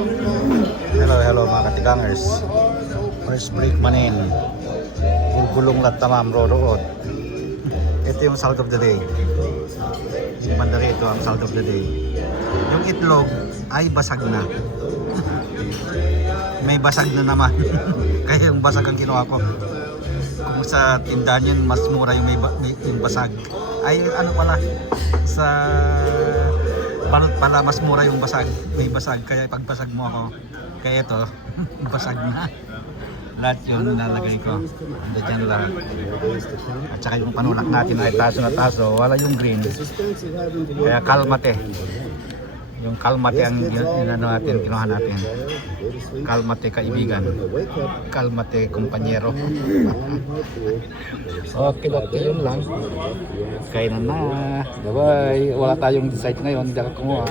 Hello mga katigangers. First break manin. Gulgulong lat tamam rorood. Ito yung salt of the day. Yung banda rito ang salt of the day. Yung itlog ay basag na. May basag na naman. Kaya yung basag ang kinuha ko. Kung sa tindahan yun, mas mura yung yung basag. Ay ano pala, sa balot pala mas mura yung basag. May basag, kaya pag basag mo ako. Kaya ito, basag na. Lahat yun nilalagay ko. Hindi dyan lahat. At saka yung panulak natin ay taso na taso. Wala yung green. Kaya kalmate. Yung kalmate ang natin, kinuha natin. Kalmate kaibigan. Kalmate kumpanyero. Okay, yun lang. Kainan na. Bye-bye. Wala tayong decide ngayon. Hindi ako kumuha.